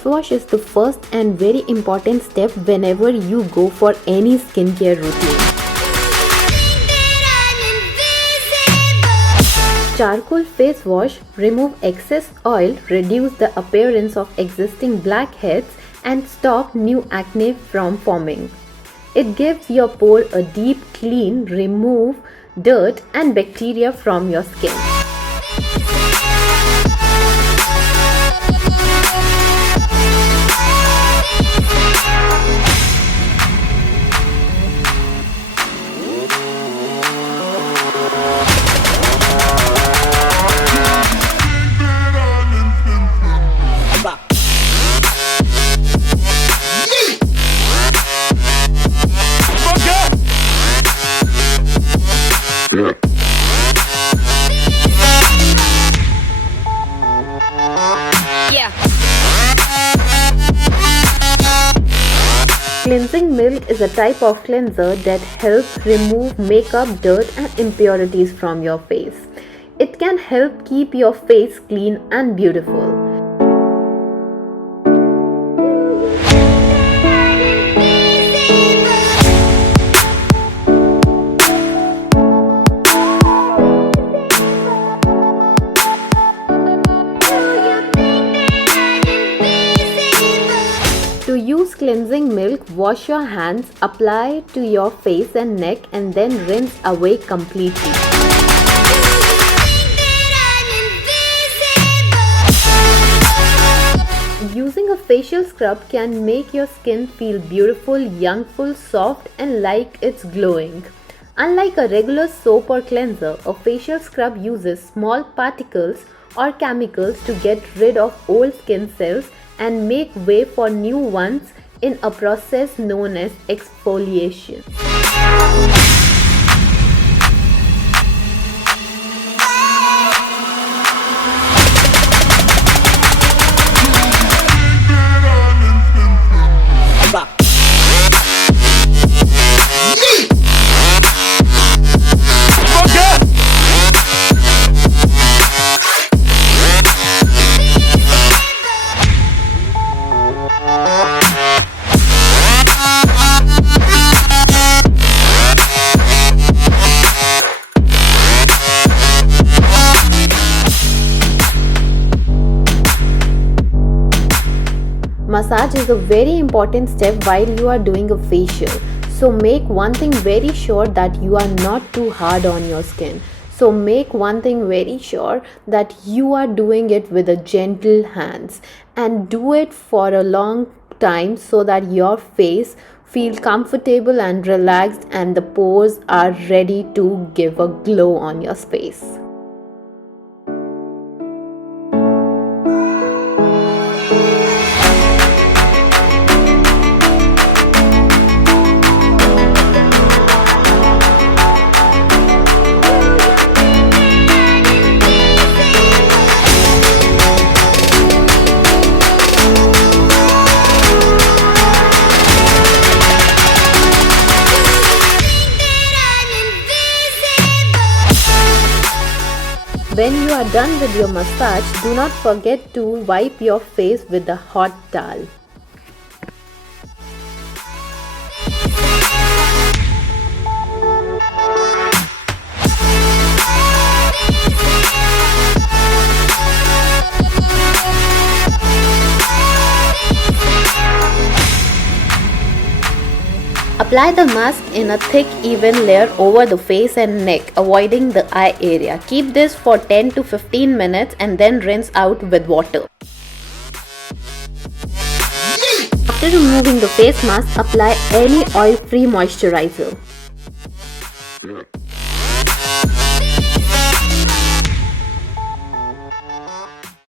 face wash is the first and very important step whenever you go for any skincare routine. Charcoal face wash remove excess oil, reduce the appearance of existing blackheads and stop new acne from forming. It gives your pore a deep clean, remove dirt and bacteria from your skin. Cleansing milk is a type of cleanser that helps remove makeup, dirt and impurities from your face. It can help keep your face clean and beautiful. To use cleansing milk, wash your hands, apply to your face and neck and then rinse away completely. Using a facial scrub can make your skin feel beautiful, youngful, soft and like it's glowing. Unlike a regular soap or cleanser, a facial scrub uses small particles or chemicals to get rid of old skin cells and make way for new ones in a process known as exfoliation. Massage is a very important step while you are doing a facial. So make one thing very sure that you are not too hard on your skin. So make one thing very sure that you are doing it with a gentle hands and do it for a long time so that your face feel comfortable and relaxed and the pores are ready to give a glow on your face. When you are done with your massage, do not forget to wipe your face with a hot towel. Apply the mask in a thick even layer over the face and neck, avoiding the eye area. Keep this for 10 to 15 minutes and then rinse out with water. After removing the face mask, apply any oil-free moisturizer.